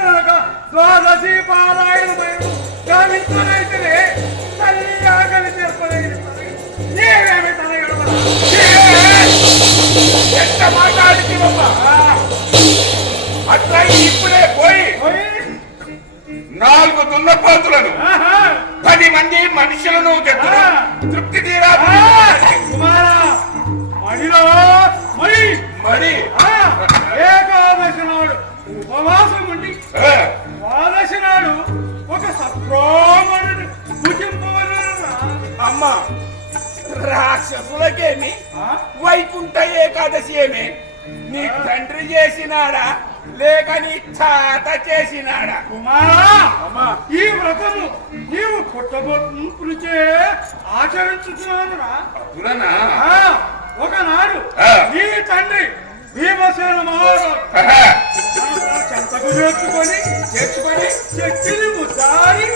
కనుక ద్వాదశి పారాయణమైన గావించనైతే తల్లి ఆకలి తీర్పదగిన నీవేమి తనగడవరా ఎంత మాట్లాడుతున్నావా అట్లా ఇప్పుడే పోయి నాలుగు దున్నపోతులను పది మంది మనుషులను. తృప్తి తీరా? కుమారా మడిలో మడి మరి ఆ, ఏకాదశి నాడు. ఉపవాసం ఉండి ద్వాదశి నాడు ఒక సత్రోమణుడు భుజింపవలన అమ్మ రాక్షసులకేమి? వైకుంఠ ఏకాదశి ఏమి? నీ తండ్రి చేసినాడా? లేక నీ తాత చేసినాడా? కుమారా అమ్మా. ఈ వ్రతము నీవు పుట్టబోతుచే ఆచరించుతున్నానురా పురనా ఆ, ఒకనాడు. నీ తండ్రి భీమసేన మహారాజు. చేర్చుకొని ముద్దారి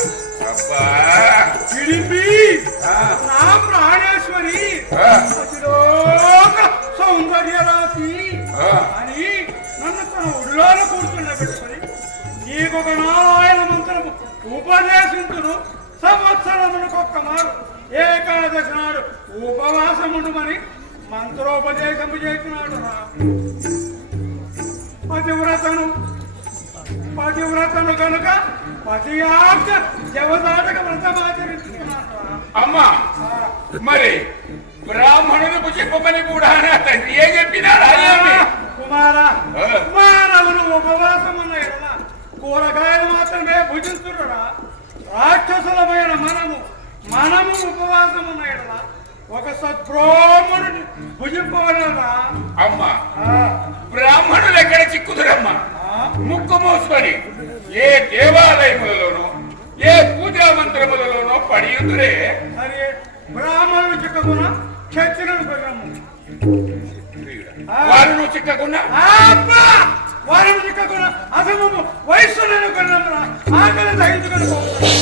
మానవులు ఉపవాసం ఉన్న ఎడల కూరగాయలు మాత్రమే భుజిస్తున్నా రాక్షసులమైన మనము మనము ఉపవాసం ఉన్న ఎడల ఒక సద్బ్రాహ్మణుని భుజింపవలరా. అమ్మా బ్రాహ్మణులు ఎక్కడ చిక్కుతురమ్మా ముక్కు మూసుకొని ఏ దేవాలయములలోనూ ఏ పూజా మంత్రములలోనూ పడి ఉందిరే. మరి బ్రాహ్మణులు చిక్కకున్న క్షత్రులను వారు చిక్కకుండా అబ్బా! వారిని అసమము వయస్సులను కొనరా ఆకలి తగ్గించుకొని పోతారు.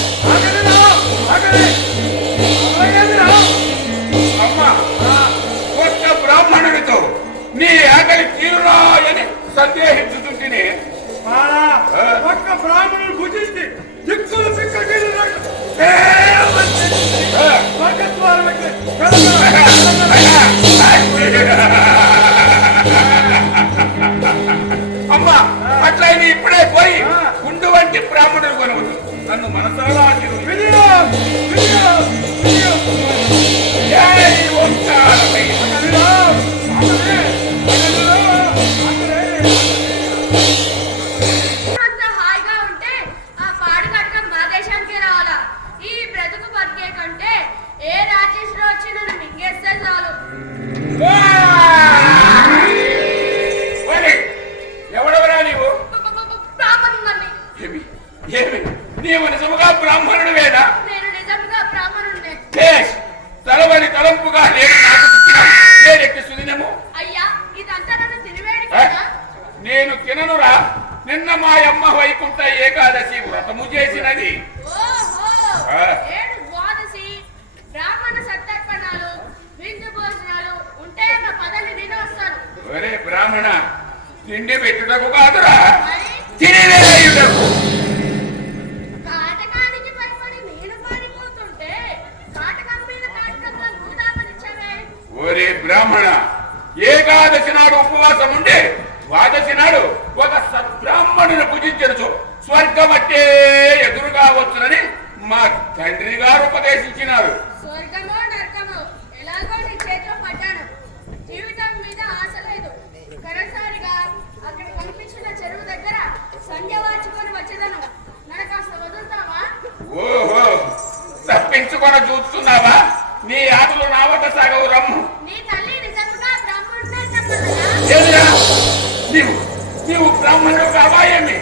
ఆకలి. అమ్మా కొత్త బ్రాహ్మణుడితో నీ ఆకలి తీరురాయని సందేహించుతుంటేనే మారా, ఆ. ఒక్క బ్రాహ్మణుడు భుజించి దిక్కులు పిక్కటిల్లు ఆ. ఇది ఇప్పుడే పోయి గుండు వంటి బ్రాహ్మణుడు కొనవద్దు నన్ను మనసారా ఓంకారమై. బ్రాహ్మణ తిండి పెట్టుటకు కాదురా. మరి తినేయుటకు కాటకానికి భయపడి నేను పారిపోతుంటే కాట బ్రాహ్మణ ఏకాదశి నాడు ఉపవాసం ఉండి ద్వాదశి నాడు ఒక సద్బ్రాహ్మణుని పూజించచ్చు స్వర్గమట్టే ఎదురుగా వచ్చునని మా తండ్రి గారు ఉపదేశించినారు స్వర్గమో నరకమో ఎలాగో నీ చేతిలో పడ్డాను జీవితం మీద ఆశ లేదు కరసారిగా అక్కడ కనిపించిన చెరువు దగ్గర సంధ్య వాచుకొని వచ్చేదను వదులుతావా? ఓహో తప్పించుకొని చూస్తున్నావా? నీ ఆటలు నా వద్ద సాగవు రమ్ము. నీ తల్లి బ్రాహ్మణుడే నీవు నీవు బ్రాహ్మణుడు కావాయేమి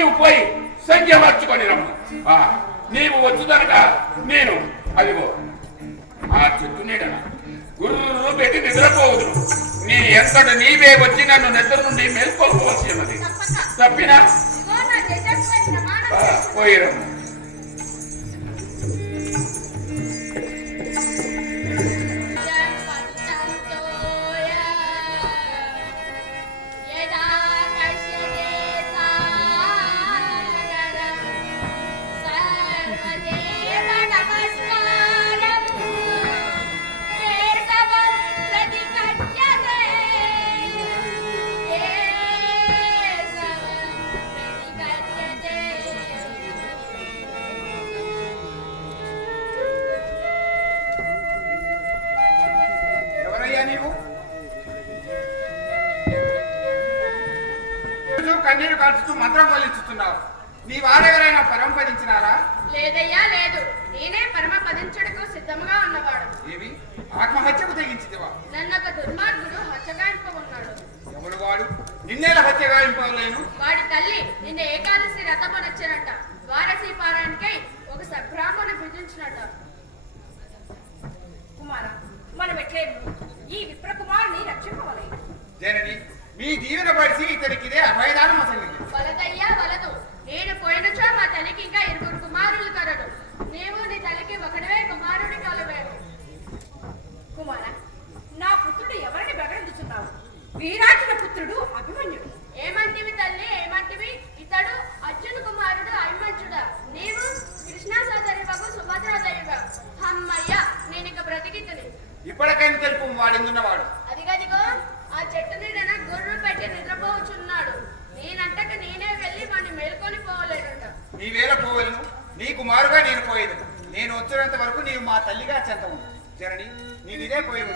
నీవు పోయి సంఖ్య మార్చుకొని రమ్ము. ఆ, నీవు వచ్చుదనక నేను అదిగో ఆ చెట్టు నీడన గుర్రు పెట్టి నిద్రపోవద్దు నీ ఎంతటి నీవే వచ్చి నన్ను నిద్ర నుండి మేల్కొల్పవలసి ఉన్నది. తప్పినా? ఇదిగో మంత్రం వల్లించుతున్నావు నీ వారెవరైనా పరంపరించినారా లేదయ్యా లేదు. నేనే పరమ పదించుటకు సిద్ధంగా ఉన్నవాడు. ఏవి ఆత్మహత్యకు తెగించితివా? నన్ను ఒక దుర్మార్గుడు హత్యగాయింప ఉన్నాడు ఎవడు వాడు? నిన్నేల హత్య గాయింపలేను వాడి తల్లి నిన్న ఏకాదశి రథమనొచ్చినట్ట ద్వారసీ పారాయణకై ఒక సబ్రాహ్మణ భుజించినట్ట కుమార మనం ఎట్లేదు ఈ విప్ర కుమారుని రక్షింపవలే. జనని మీ దీవెన పడిసి ఇతనికి ఇదే అభయదానం అసలు వలదయ్యా వలదు. నేను పోయినచో మా తల్లికి ఇంకా ఇరుగురు కుమారులు కలడు నీవు నీ తల్లికి ఒకడవే కుమారుడి కలవేరు కుమార నా పుత్రుడు ఎవరిని బెగరించుతున్నావు వీరాజుల పుత్రుడు అభిమన్యుడు. ఏమంటివి తల్లి ఏమంటివి? ఇతడు అర్జున కుమారుడు ఐమంచుడా నీవు కృష్ణా సోదరి వగు సుభద్రాదేవిగా అమ్మయ్య నేను ఇక బ్రతికితుని. ఇప్పటికైనా తెలుపు వాడిందున్నవాడు అదిగదిగో ఆ చెట్టు నీడన గుర్రు పెట్టి నిద్రపోవచ్చున్నాడు నేనంతట నేనే వెళ్ళి వాడిని మేల్కొని పోవలేనుట నీ వేల పోవెలను నీకు మారుగా నేను పోయేది. నేను వచ్చినంత వరకు నీవు మా తల్లిగా చెంత ఉండు జనని నేను ఇదే పోయేది.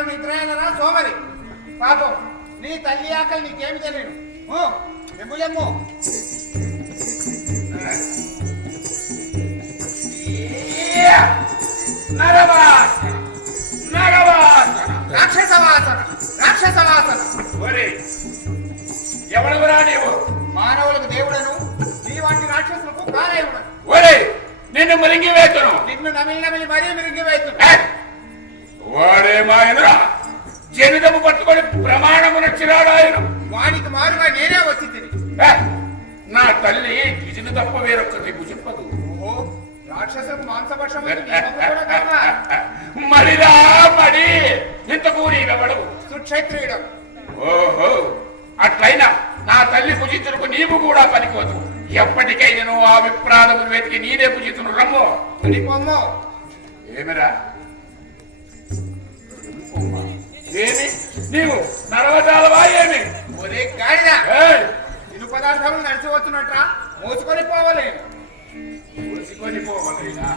పట్టపగల నిద్రయనరా సోమరి పాపం నీ తల్లి ఆకలి నీకేమి తెలియను ఓ ఎమ్ములెమ్ము నరవాసన నరవాసన. రాక్షస వాసన రాక్షస వాసన ఒరే ఎవడెవరా నీవు మానవులకు దేవుడను నీ వంటి రాక్షసులకు కాలేవుడను ఒరే నిన్ను మరింగి వేతును నిన్ను నమిలి నమిలి మరీ మిరిగి వేస్తున్నా వాడే మాయనురా జనితము పట్టుకొని ప్రమాణమున చిరాడాయను వానికి మారుగా నేనే వచ్చి నా తల్లి గిజిని తప్ప వేరొక్కటి నమ్ము కూడా కదా? మడిరా మడి. ఇంతకు నీవెవడవు? సుక్షత్రియుడం ఓహో అట్లయినా నా తల్లి భుజించుటకు నీవు కూడా పనికోదు. ఎప్పటికైనా ఆ విప్రాదమును వెతికి నీదే భుజించును రమ్ము. ఏమిరా? ఏమి? నీవు నరవటాలవా ఏమి? ఒరే గాడిద! ఏయ్, ఇను పదార్థములు నడిచి వచ్చినట్రా మోసుకొని పోవలేను ఊసికొని పోవలైనా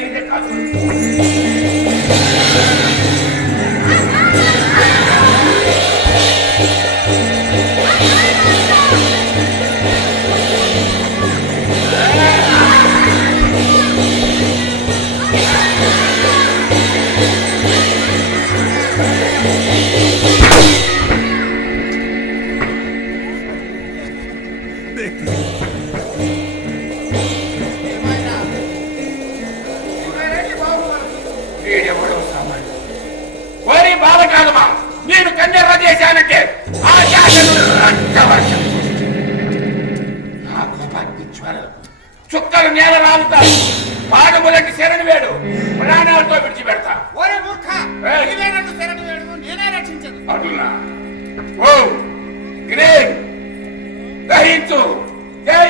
Thank you. వర్షం నా కోపానికి చుక్కలు నేల రాలుతాయి పాడములకి శరణి వేడు. ప్రాణాలతో విడిచిపెడతా. ఓరే మూర్ఖ నీవే నేనే ఓ గ్రేట్ గ్రహించు జై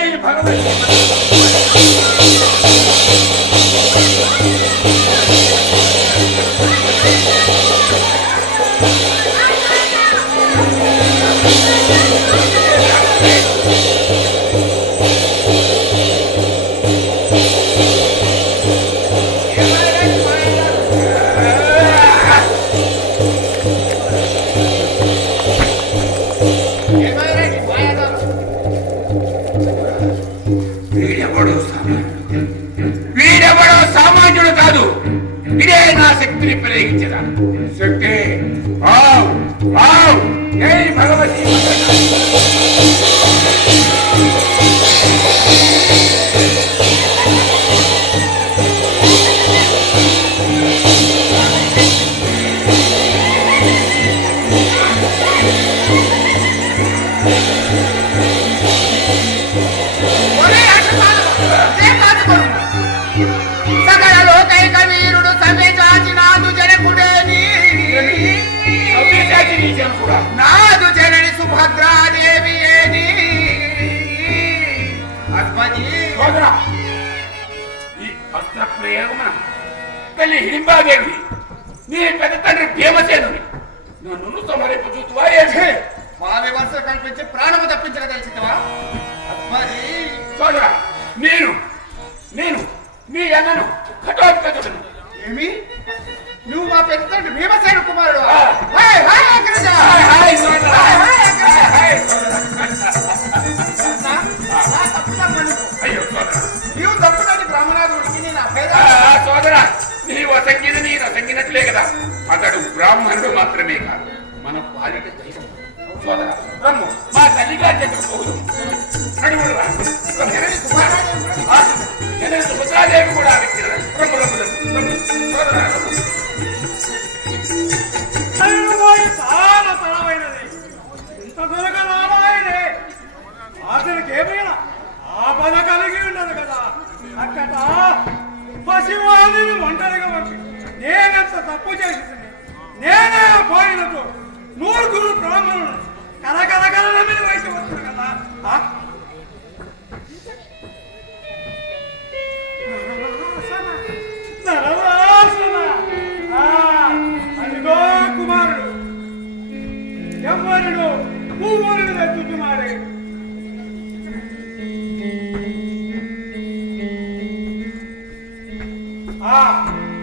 హిడింబాదేవి. నీ పెద్ద తండ్రి భీమసేనుని. నన్ను సమరేపు చూతువా ఏమి? మా విమర్శ కల్పించి ప్రాణము తప్పించక మరి చూడరా నేను నేను నీ అన్నను కఠోత్కచుడను ఏమి? నువ్వు మా పెద్ద తండ్రి భీమసేను కుమారుడు. చెప్పలే కదా. అతడు బ్రాహ్మణుడు మాత్రమే కాదు. మన పాలిట దైవం. సోదరా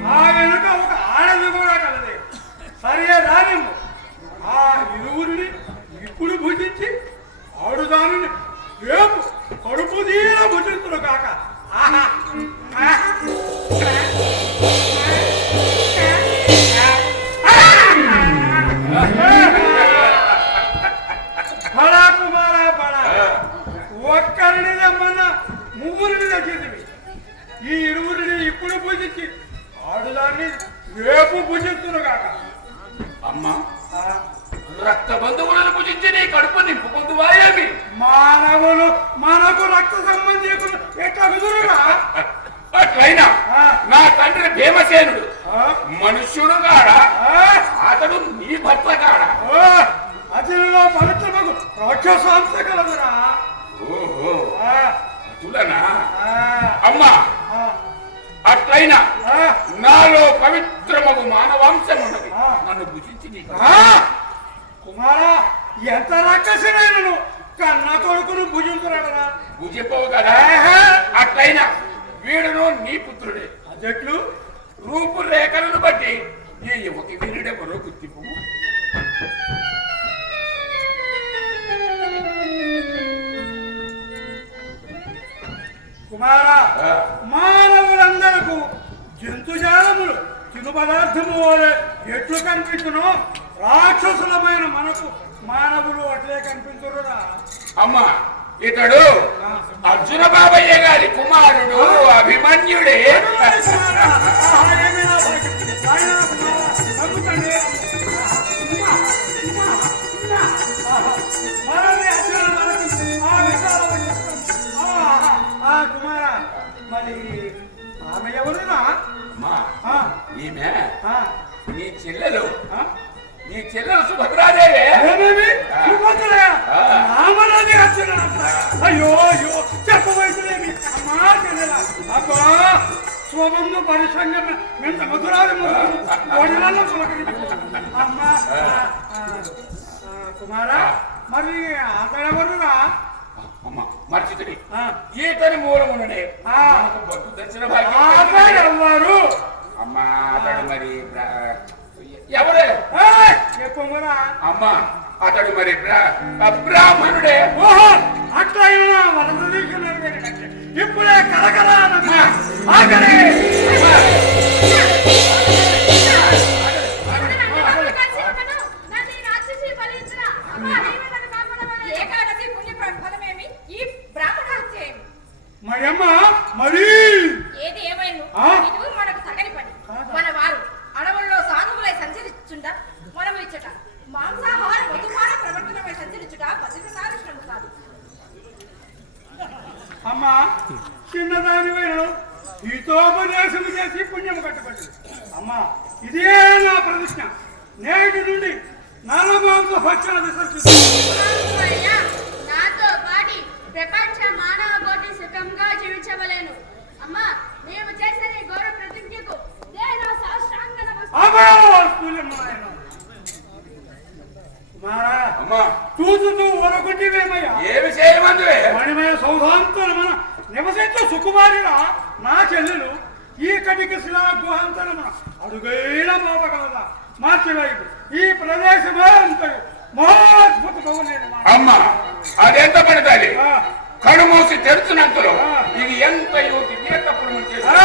ఆ వెనుక ఒక ఆడది కూడా కలదు. సరే రానిమ్మ ఆ ఇరువురిని ఇప్పుడు భుజించి ఆడుదాను రేపు కడుపు తీర భుజించును కాక. ఆహా. ఒక్కరిని మన ముగ్గురిని తెచ్చింది ఈ ఇరువురిని ఇప్పుడు పూజించి ఆడుదాన్ని రేపు పూజిస్తున్నారు కాక అమ్మా రక్త బంధువులను పూజించి నీ కడుపు నింపుకుందువా ఏమి? రూపురేఖలను బట్టి ఈ యువతి వీరుడెవరో గుర్తింపు కుమారా. మానవులందరకు జంతుజాలములు తిను పదార్థము ఎట్లు కనిపించునో రాక్షసులమైన మనకు మానవులు అట్లే కనిపించురురా అమ్మా ఇతడు అర్జున బాబయ్య గారి కుమారుడు అభిమన్యుడే. మరి ఎవరే? అమ్మా అతడు మరి బ్రా- బ్రాహ్మణుడే. ఓహో అట్లయినా వరదీశులు ఇప్పుడే కలకలా ఆకలి నన్ను కలిసి ఉండను. నన్ను ఈ రాక్షసి ఫలించురా. అమ్మా, నీవే నన్ను కాపాడమని. ఏకాదశి పుణ్య ఫలమేమి ఈ బ్రాహ్మణ హత్య ఏమి? మరియమ్మ మరి ఏది ఏమైనా ఆ? ఇది మనకు తగని పని కాదా? మన వారు అడవుల్లో సానువులై సంచరించుండ మనం ఇచ్చట మాంసాహార మధుహార ప్రవర్తనపై సంచరించుట పద్ధతి సారక్షణము కాదు అమ్మ చిన్నదాని వేరు హితోపదేశం చేసి పుణ్యం కట్టబడి అమ్మ ఇదే నా ప్రతిజ్ఞ నేటి నుండి నరమాంస భక్షణ నాతో పాటి ప్రపంచ మానవ కోటి సుఖంగా జీవించవలేను. అమ్మా నీవు చేసిన ఈ ఘోర ప్రతిజ్ఞకు నేను సాష్టాంగ నమస్కారం అభయవాస్తుల్యమాయన. కుమారా అమ్మా చూచుతూ ఊరకుంటివేమయ్యా ఏ విషయమందువే మణిమయ సౌధాంతరమన నివసించు సుకుమారిరా నా చెల్లెలు ఈ కటికి శిలా గుహాంతరమన అడుగైన పోపగలదా మార్చివైపు ఈ ప్రదేశమే అంతయు. మహాద్భుత భవనేని అమ్మా. అదెంత పడతాది? ఆ. కడు మూసి తెరుచునంతలో. ఇది ఎంత యువతి దివ్యతప్పుడు ఆ,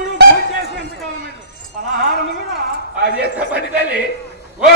నీ తమ్ముడు భోజనం పలహారము కూడా అది ఎంత పని తల్లి? ఓ!